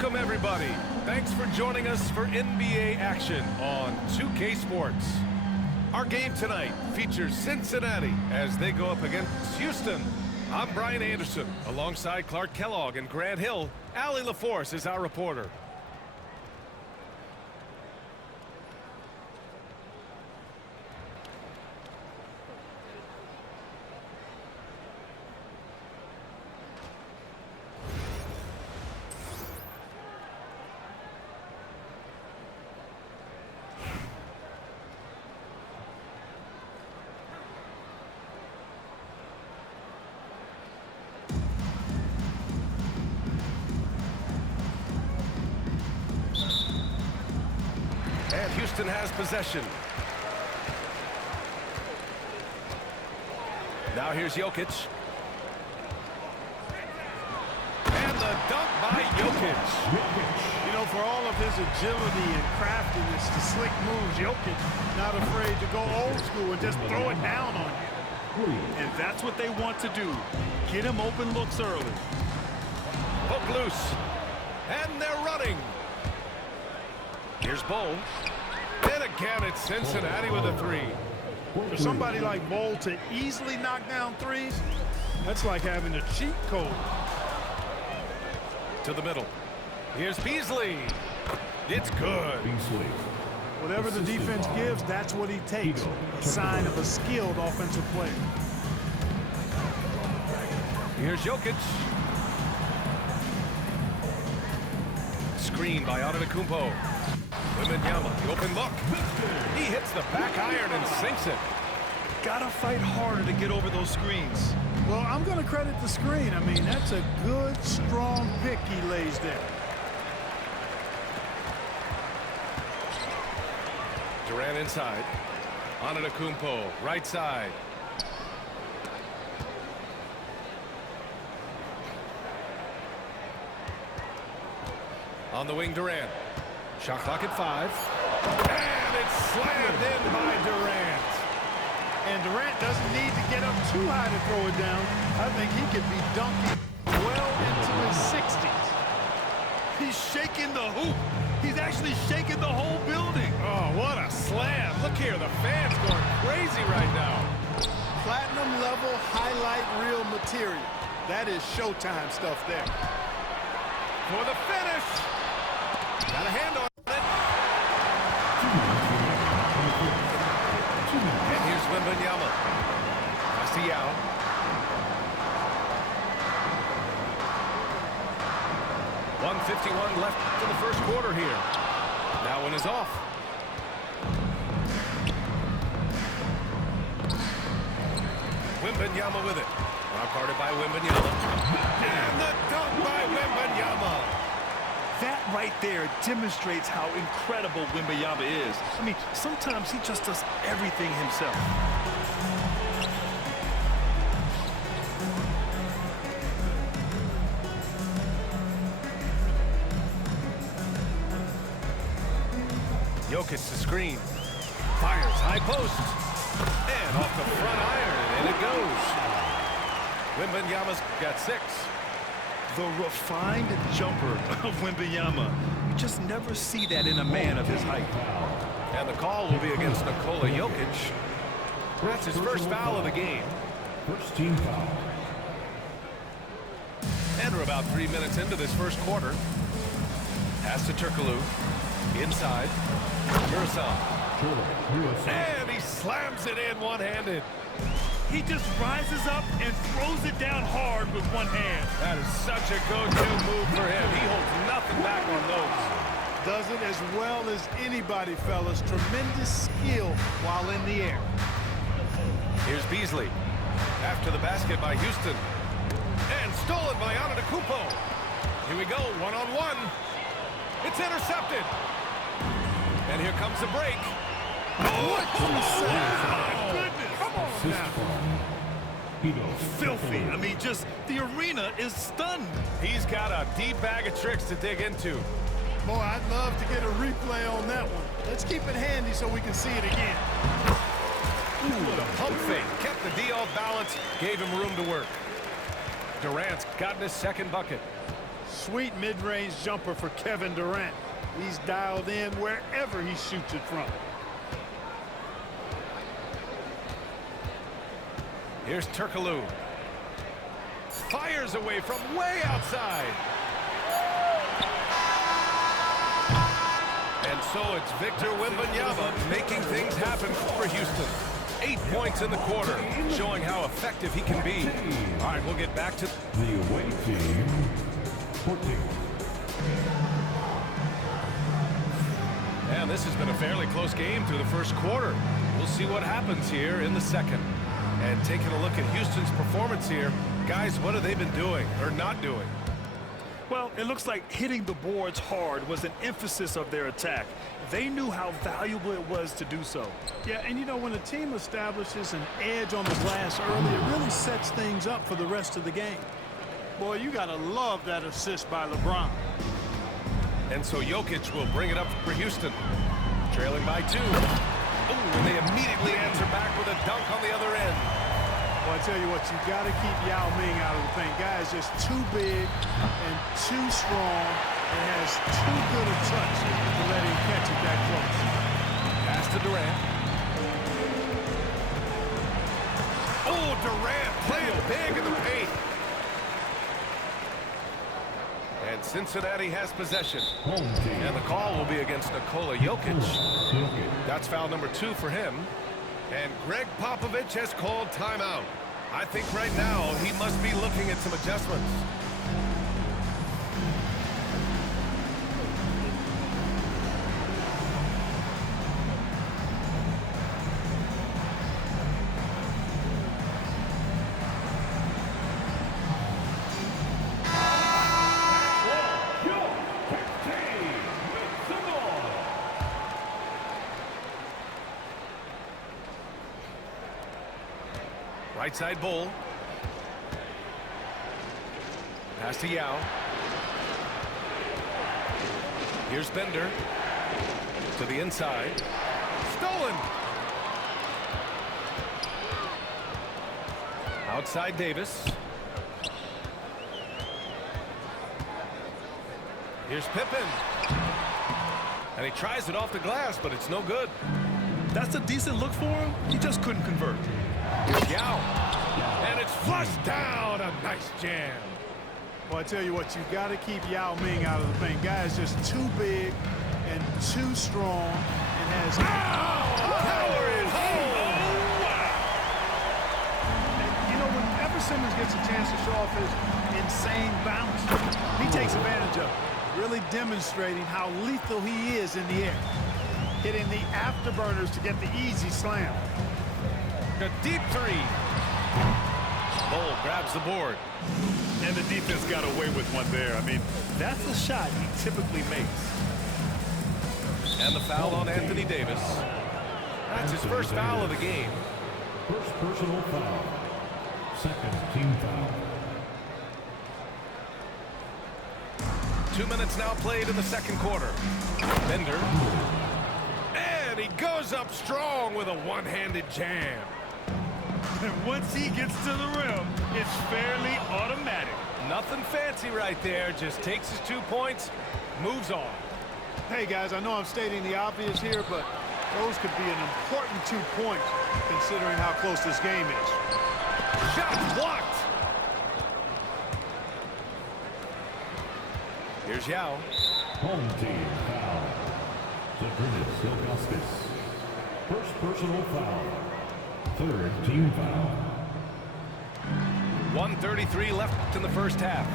Welcome, everybody. Thanks for joining us for NBA action on 2K Sports. Our game tonight features Cincinnati as they go up against Houston. I'm Brian Anderson, alongside Clark Kellogg and Grant Hill. Allie LaForce is our reporter. And Houston has possession. Now here's Jokic. And the dunk by Jokic. You know, for all of his agility and craftiness to slick moves, Jokic not afraid to go old school and just throw it down on you. And that's what they want to do. Get him open looks early. Poke loose. And they're running. Here's Bol. And again, it's Cincinnati with a three. For somebody like Bol to easily knock down threes, that's like having a cheat code. To the middle. Here's Beasley. It's good. Whatever the defense gives, that's what he takes. A sign of a skilled offensive player. Here's Jokic. Screen by Antetokounmpo. Wembanyama, the open look. He hits the back iron and sinks it. Gotta fight harder to get over those screens. Well, I'm going to credit the screen. I mean, that's a good, strong pick he lays there. Durant inside. Antetokounmpo, right side. On the wing, Durant. Shot clock at 5. And it's slammed in by Durant. And Durant doesn't need to get up too high to throw it down. I think he could be dunking well into his 60s. He's shaking the hoop. He's actually shaking the whole building. Oh, what a slam. Look here, the fans going crazy right now. Platinum level highlight reel material. That is Showtime stuff there. For the finish. Got a hand on it. And here's Wembanyama. Yao. 1:51 left in the first quarter here. That one is off. Wembanyama with it. Now guarded by Wembanyama. And the dunk by Wembanyama. That right there demonstrates how incredible Wembanyama is. I mean, sometimes he just does everything himself. Jokic to screen. Fires high post. And off the front iron, and it goes. Wembanyama's got 6. The refined jumper of Wembanyama. You just never see that in a man of his height. And the call will be against Nikola Jokic. That's his first foul of the game. First team foul. And we're about 3 minutes into this first quarter. Pass to Turkoglu. Inside. Urasal. And he slams it in one-handed. He just rises up and throws it down hard with one hand. That is such a go-to move for him. He holds nothing back on those. Does it as well as anybody, fellas. Tremendous skill while in the air. Here's Beasley. After the basket by Houston. And stolen by Antetokounmpo. Here we go, one-on-one. It's intercepted. And here comes the break. What can you say? My goodness. Come on now. Filthy. I mean, just the arena is stunned. He's got a deep bag of tricks to dig into. Boy, I'd love to get a replay on that one. Let's keep it handy so we can see it again. Ooh, the pump fake kept the D off balance, gave him room to work. Durant's gotten his second bucket. Sweet mid-range jumper for Kevin Durant. He's dialed in wherever he shoots it from. Here's Turkoglu. Fires away from way outside. And so it's Victor Wembanyama making things happen for Houston. 8 points in the quarter, showing how effective he can be. All right, we'll get back to The away team, 14. And this has been a fairly close game through the first quarter. We'll see what happens here in the second. And taking a look at Houston's performance here, guys, what have they been doing or not doing? Well, it looks like hitting the boards hard was an emphasis of their attack. They knew how valuable it was to do so. Yeah, and you know, when a team establishes an edge on the glass early, it really sets things up for the rest of the game. Boy, you got to love that assist by LeBron. And so Jokic will bring it up for Houston. Trailing by 2. Ooh, and they immediately answer back with a dunk on the other end. Well, I tell you what, you got to keep Yao Ming out of the paint. Guy is just too big and too strong and has too good a touch to let him catch it that close. Pass to Durant. Oh, Durant playing big in the paint. And Cincinnati has possession. Home team. And the call will be against Nikola Jokic. Jokic. That's foul number 2 for him. And Greg Popovich has called timeout. I think right now he must be looking at some adjustments. Right side Bull. Pass to Yao. Here's Bender. To the inside. Stolen. Outside Davis. Here's Pippen. And he tries it off the glass, but it's no good. That's a decent look for him. He just couldn't convert. Here's Yao. And it's flushed down. A nice jam. Well, I tell you what, you got to keep Yao Ming out of the paint. Guy is just too big and too strong and has Power is home. And, you know, whenever Simmons gets a chance to show off his insane bounce, he takes advantage of it, really demonstrating how lethal he is in the air, hitting the afterburners to get the easy slam. A deep 3. Bull grabs the board. And the defense got away with one there. I mean, that's a shot he typically makes. And the foul on Anthony Davis. That's his first foul of the game. First personal foul. Second team foul. 2 minutes now played in the second quarter. Bender. And he goes up strong with a one-handed jam. And once he gets to the rim, it's fairly automatic. Nothing fancy right there. Just takes his 2 points, moves on. Hey, guys, I know I'm stating the obvious here, but those could be an important 2 points considering how close this game is. Shot blocked. Here's Yao. Home team foul. Sabrina Silgauskas. First personal foul. Third team foul. 1:33 left in the first half.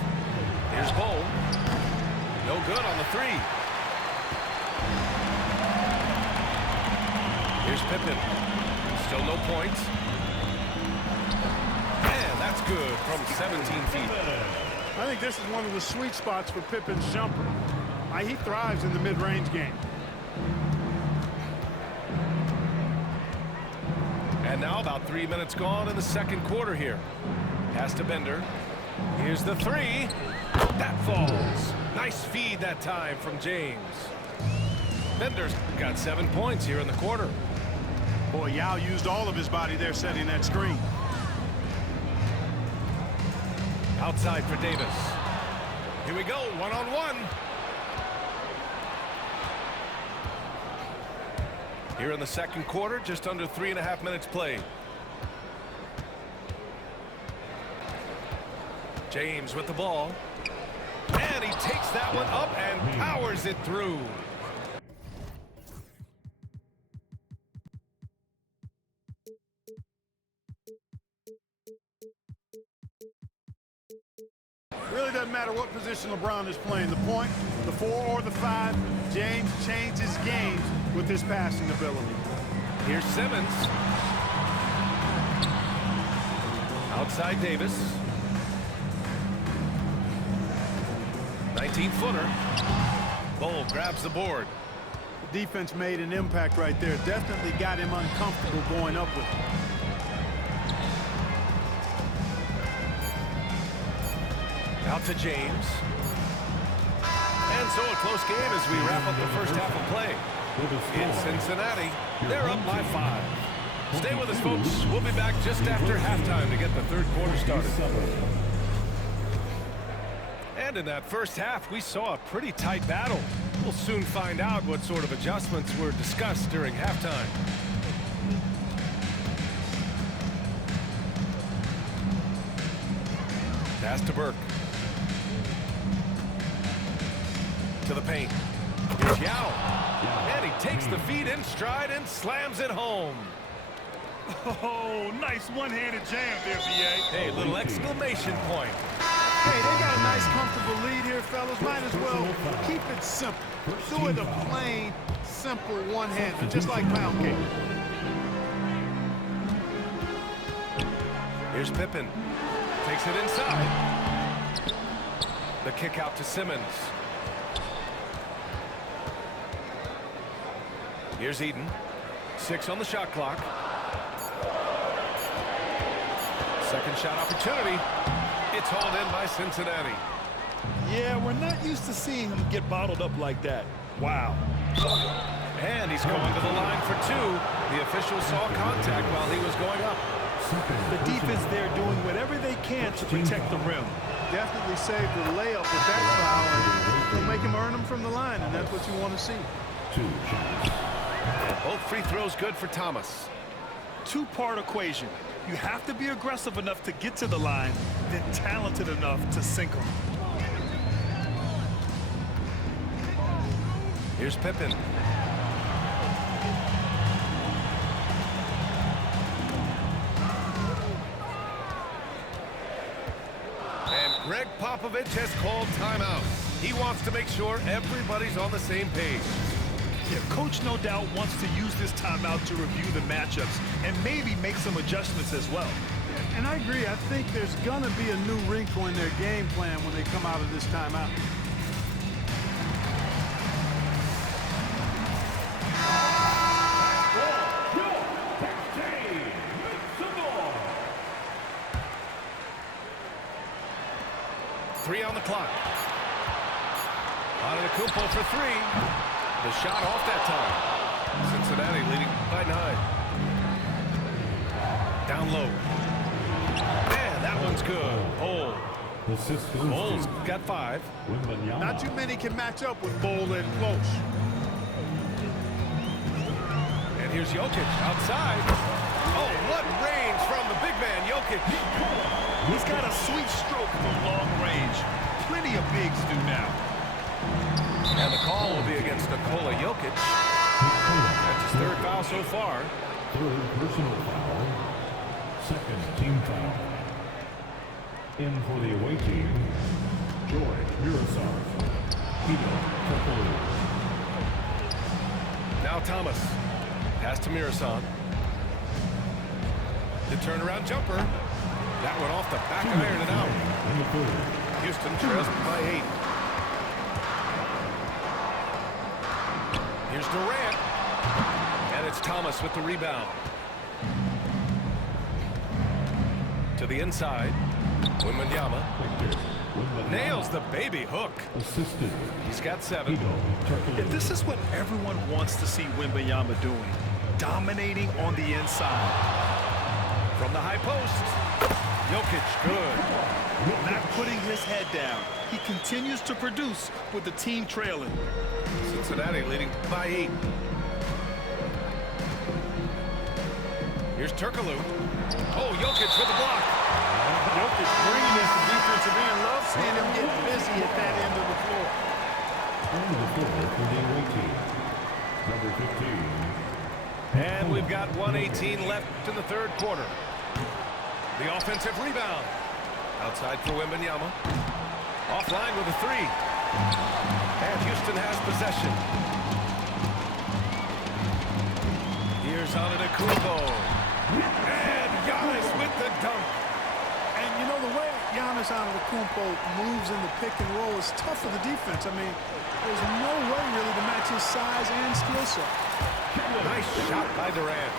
Here's Bull. No good on the 3. Here's Pippen. Still no points. And that's good from 17 feet. I think this is one of the sweet spots for Pippen's jumper. He thrives in the mid-range game. And now about 3 minutes gone in the second quarter here. Pass to Bender. Here's the 3. That falls. Nice feed that time from James. Bender's got 7 points here in the quarter. Boy, Yao used all of his body there setting that screen. Outside for Davis. Here we go, one-on-one. Here in the second quarter, just under 3.5 minutes played. James with the ball. And he takes that one up and powers it through. Really doesn't matter what position LeBron is playing, the point, the 4 or the 5, James changes games with his passing ability. Here's Simmons. Outside Davis. 19-footer. Bull grabs the board. The defense made an impact right there. Definitely got him uncomfortable going up with it. Out to James. And so a close game as we wrap up the first half of play. In Cincinnati, they're up by 5. Stay with us, folks. We'll be back just after halftime to get the third quarter started. And in that first half, we saw a pretty tight battle. We'll soon find out what sort of adjustments were discussed during halftime. Pass to Burke. To the paint. Here's Yao. And he takes the feed in stride and slams it home. Oh, nice one-handed jam there, B.A. Hey, little exclamation point. Hey, they got a nice, comfortable lead here, fellas. Might as well keep it simple. Do it a plain, simple one-hander, just like pound cake. Here's Pippen. Takes it inside. The kick out to Simmons. Here's Eden. 6 on the shot clock. Second shot opportunity. It's hauled in by Cincinnati. Yeah, we're not used to seeing him get bottled up like that. Wow. And he's going to the line for 2. The official saw contact while he was going up. The defense there doing whatever they can to protect the rim. Definitely saved the layup with that foul, and it'll make him earn them from the line, and that's what you want to see. 2 shots. Both free throws good for Thomas. Two-part equation. You have to be aggressive enough to get to the line, then talented enough to sink them. Here's Pippen. And Greg Popovich has called timeout. He wants to make sure everybody's on the same page. Yeah, Coach no doubt wants to use this timeout to review the matchups and maybe make some adjustments as well. And I agree. I think there's going to be a new wrinkle in their game plan when they come out of this timeout. Three on the clock. Antetokounmpo for 3. The shot off that time. Cincinnati leading by 9. Down low. Man, that one's good. Bull. Bull's got 5. Not too many can match up with Bull and close. And here's Jokic outside. Oh, what range from the big man, Jokic. He's got a sweet stroke from long range. Plenty of bigs do now. And the call will be against Nikola Jokic. That's his 3rd foul so far. 3rd personal foul. 2nd team foul. In for the away team, George Murasov. Now Thomas. Pass to Mirasan. The turnaround jumper. That one off the back iron and out. Houston trails by 8. Here's Durant. And it's Thomas with the rebound. To the inside. Wembanyama. Nails the baby hook. He's got 7. And this is what everyone wants to see Wembanyama doing. Dominating on the inside. From the high post. Jokic, good. Not putting his head down. He continues to produce with the team trailing. Cincinnati leading by 8. Here's Turkoglu. Oh, Jokic with the block. Jokic bringing this to defensive end. Love seeing him get busy at that end of the floor. On the floor for the away team, number 15. And we've got 1:18 left in the third quarter. The offensive rebound. Outside for Wembanyama. Offline with a 3. And Houston has possession. Here's Antetokounmpo. And Giannis with the dunk. And you know, the way Giannis Antetokounmpo moves in the pick and roll is tough for the defense. I mean, there's no way really to match his size and skill set. Nice shot by Durant.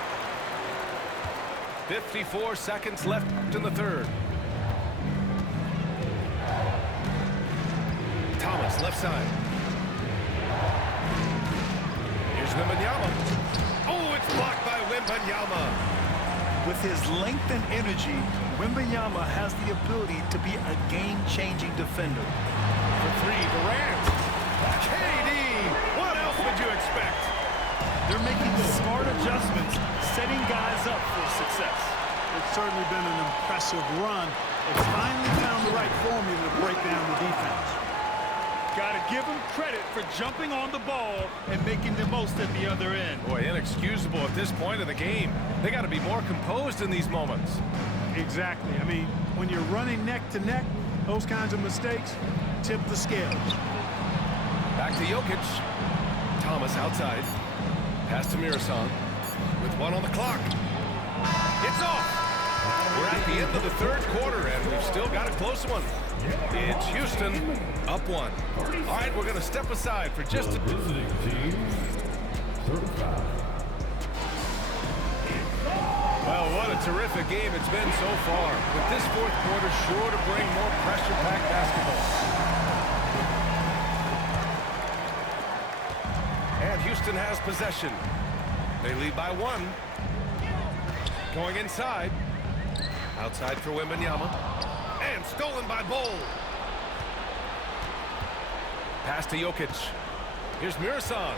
54 seconds left in the third. Thomas, left side. Here's Wembanyama. Oh, it's blocked by Wembanyama. With his length and energy, Wembanyama has the ability to be a game-changing defender. For 3, Durant. KD, what else would you expect? They're making smart adjustments, setting guys up for success. It's certainly been an impressive run. It's finally found the right formula to break down the defense. Got to give him credit for jumping on the ball and making the most at the other end. Boy, inexcusable at this point of the game. They got to be more composed in these moments. Exactly. I mean, when you're running neck to neck, those kinds of mistakes tip the scales. Back to Jokic. Thomas outside. Pass to Mirasan. With 1 on the clock. It's off. We're at the end of the third quarter, and we've still got a close one. It's Houston up 1. All right, we're going to step aside for just a... Visiting team, 35. Well, what a terrific game it's been so far. With this fourth quarter sure to bring more pressure-packed basketball. And Houston has possession. They lead by 1. Going inside. Outside for Wembanyama. And stolen by Bol. Pass to Jokic. Here's Mirasan.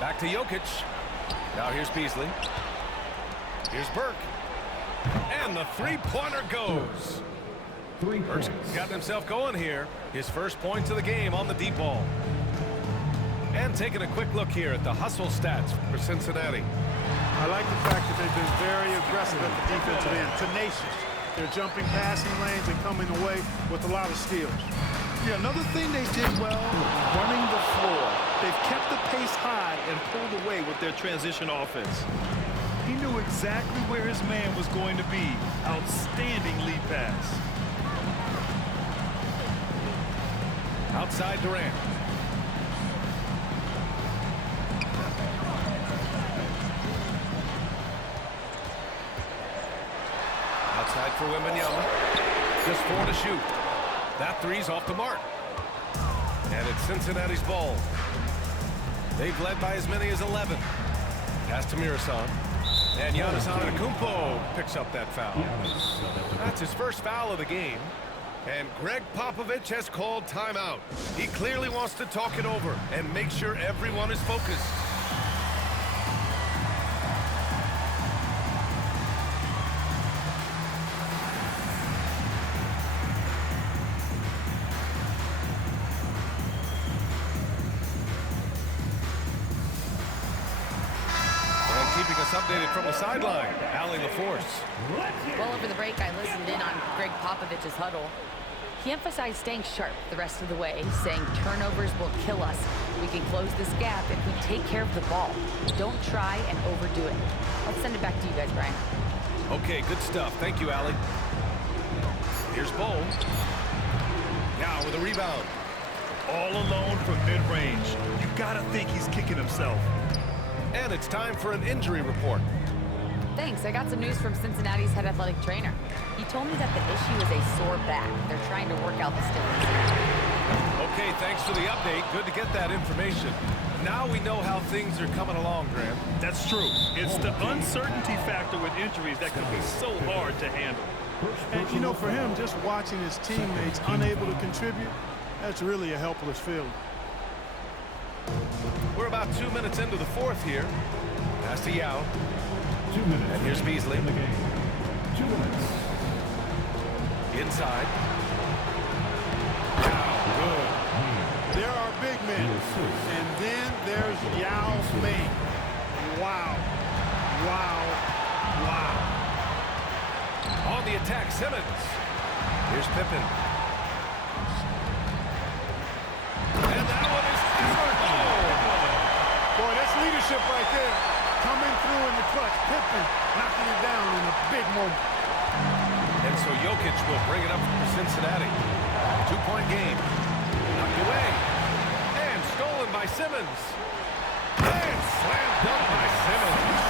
Back to Jokic. Now here's Beasley. Here's Burke. And the three-pointer goes. 3 Burke's points. got himself going here. His first points of the game on the deep ball. And taking a quick look here at the hustle stats for Cincinnati. I like the fact that they've been very aggressive at the defensive end, tenacious. They're jumping passing lanes and coming away with a lot of steals. Yeah, another thing they did well, running the floor. They've kept the pace high and pulled away with their transition offense. He knew exactly where his man was going to be. Outstanding lead pass. Outside Durant. Outside for Wembanyama. Just 4 to shoot. That 3's off the mark. And it's Cincinnati's ball. They've led by as many as 11. Pass to Mirasan. And Giannis Antetokounmpo picks up that foul. That's his first foul of the game. And Greg Popovich has called timeout. He clearly wants to talk it over and make sure everyone is focused. Keeping us updated from the sideline, Allie LaForce. Well, over the break, I listened in on Greg Popovich's huddle. He emphasized staying sharp the rest of the way, saying turnovers will kill us. We can close this gap if we take care of the ball. Don't try and overdo it. Let's send it back to you guys, Brian. Okay, good stuff. Thank you, Allie. Here's Bol. Now with a rebound. All alone from mid-range. You gotta think he's kicking himself. And it's time for an injury report. Thanks. I got some news from Cincinnati's head athletic trainer. He told me that the issue is a sore back. They're trying to work out the stiffness. Okay, thanks for the update. Good to get that information. Now we know how things are coming along, Graham. That's true. It's the uncertainty factor with injuries that can be so hard to handle. And, you know, for him, just watching his teammates unable to contribute, That's really a helpless feeling. We're about 2 minutes into the fourth here. Pass to Yao. 2 minutes. And here's Beasley. In the game. 2 minutes. Inside. Yao, good. There are big men, and then there's Yao Ming. Wow. Wow. Wow. On the attack, Simmons. Here's Pippen. And that one is hammered. Oh! Boy, that's leadership right there. Coming through in the clutch. Pippen knocking it down in a big moment. And so Jokic will bring it up for Cincinnati. 2-point game. Knocked away. And stolen by Simmons. And slam dunk by Simmons.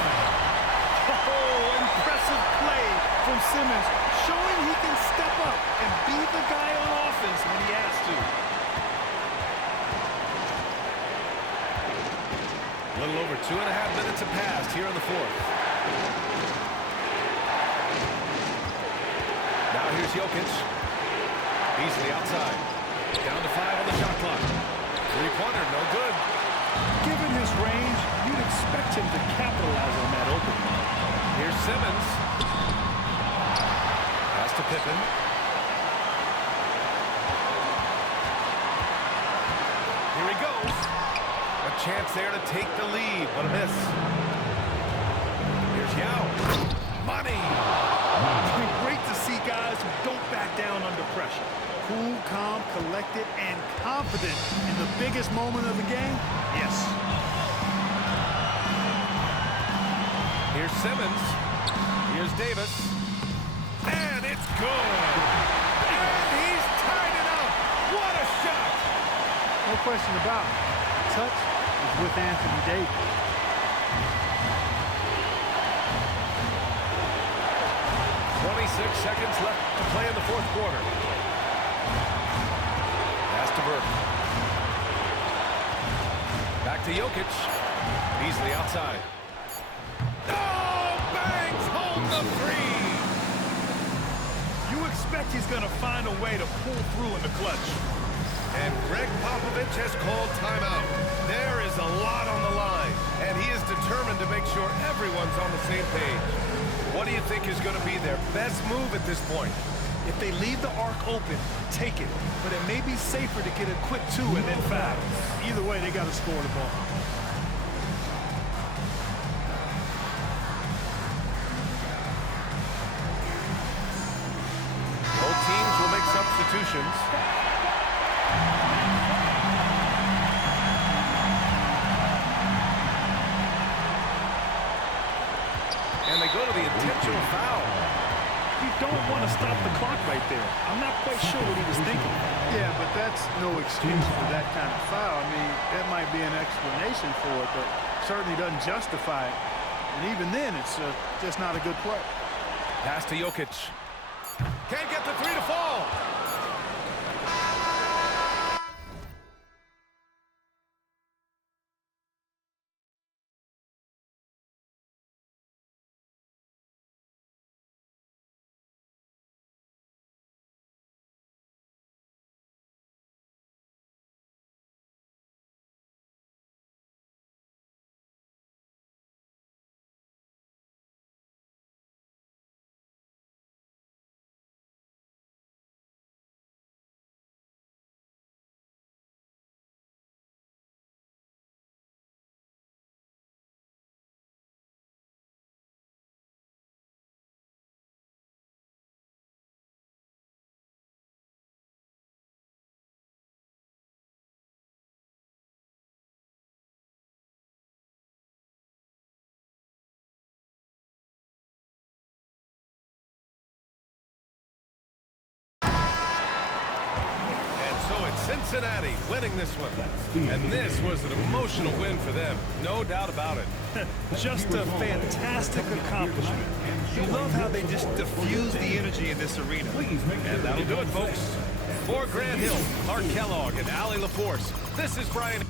Oh, impressive play from Simmons, showing he can step up and be the guy on offense when he has to. A little over 2.5 minutes have passed here in the fourth. Now here's Jokic. Beasley outside. Down to 5 on the shot clock. Three-pointer, no good. Given his range, you'd expect him to capitalize on that opening. Here's Simmons. Pass to Pippen. Here he goes. A chance there to take the lead, but a miss. Here's Yao. Money. Great to see guys who don't back down under pressure. Cool, calm, collected, and confident in the biggest moment of the game? Yes. Here's Simmons. Here's Davis. And it's good. And he's tied it up. What a shot. No question about it. Touch is with Anthony Davis. Seconds left to play in the fourth quarter. Pass to Burke. Back to Jokic. Beasley outside. Oh, bangs home the three. You expect he's going to find a way to pull through in the clutch. And Greg Popovich has called timeout. There is a lot on the line, and he is determined to make sure everyone's on the same page. What do you think is going to be their best move at this point? If they leave the arc open, take it. But it may be safer to get a quick 2 and then foul. Either way, they got to score the ball. Both teams will make substitutions. And they go to the intentional foul. You don't want to stop the clock right there. I'm not quite sure what he was thinking. Yeah, but that's no excuse for that kind of foul. I mean, that might be an explanation for it, but certainly doesn't justify it. And even then, it's just not a good play. Pass to Jokic. Can't get the three to fall. Cincinnati winning this one. And this was an emotional win for them. No doubt about it. Just a fantastic accomplishment. You love how they just diffuse the energy in this arena. And that'll do it, folks. For Grant Hill, Clark Kellogg, and Allie LaForce, this is Brian.